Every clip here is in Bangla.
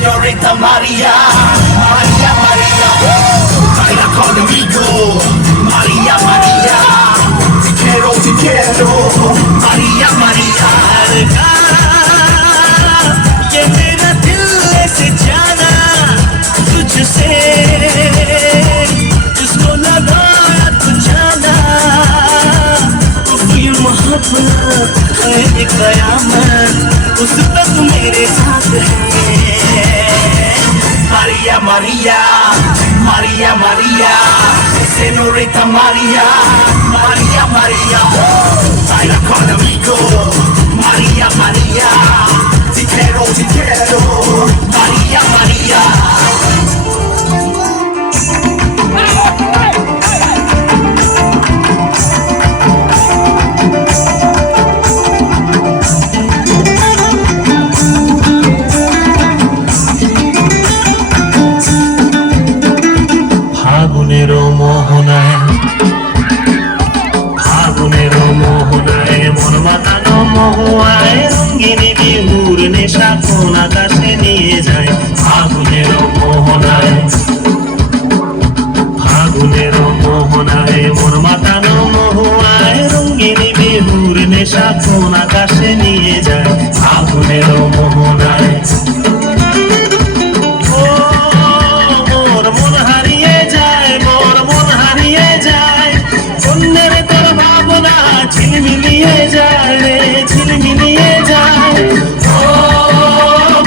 Señorita María, María, María, baila conmigo, María, María, te quiero, María, María. ये मेरा दिल ऐसे जाना तुझसे, जिसको लगाया तू जाना, ये मोहब्बत है एक कयामत, उस पे तू मेरे साथ है। María, María, María, María, Señorita María, María, María, baila conmigo, María, María, te quiero, María, María. ফাগুনের মোহনায় মন মাতানো মহুয়ায় রঙ্গিনী বিহুর নেশা কোন আকাশে নিয়ে যায়। ফাগুনের মোহনায় মন মাতানো মহুয়ায় রঙ্গিনী বিহুর নেশা কোন আকাশে নিয়ে যায়। ফাগুনের মোহনায় ঝিলমিলিয়ে যায় রে, ঝিলমিলিয়ে যায়, ও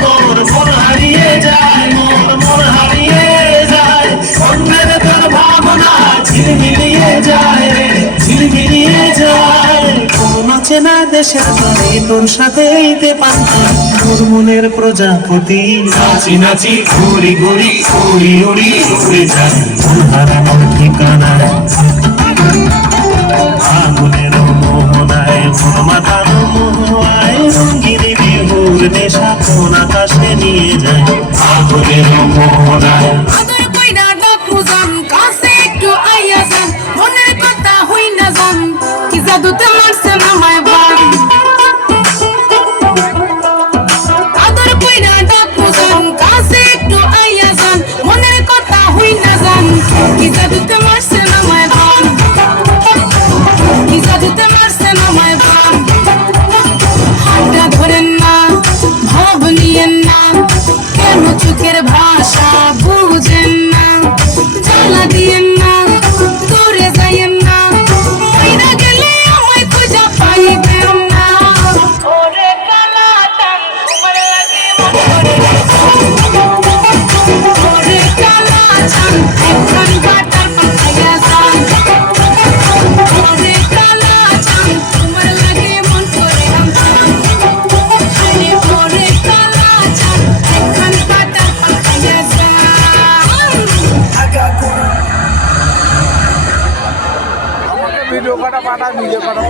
মোর মন হারিয়ে যায়, মোর মন হারিয়ে যায়, অন্যের তোর ভাবনা ঝিলমিলিয়ে যায় রে, ঝিলমিলিয়ে যায়। কোন চেনা দেশের বাড়ি তোর সাথে এইতে পান্তাম, তোর মনের প্রজাপতি নাচি নাচি ঘুরি ঘুরি উড়ি উড়ি উড়ে যায় মন হারানোর ঠিকানায়। ফাগুনের মোহনায় মন মাতানো মহুয়ায় রঙ্গিনী বিহুর নেশা কোন আকাশে নিয়ে যায়। ফাগুনের মোহনায় চোখের ভাষা বুঝেন না, জ্বালা দিয়েন না, দূরে যাইয়েন না, কইরা গেলে আমায় খুঁজা পাইবেন না। ওরে কালা চান তোমার লাগে মন করে, ওরে কালা চান এখন বাটার পাখাইয়া যান, ওরে কালা চান তোমার লাগে মন করে, ওরে কালা চান এখন বাটার পাখাইয়া যান। ভিডিও করা পাঠা ভিডিও করা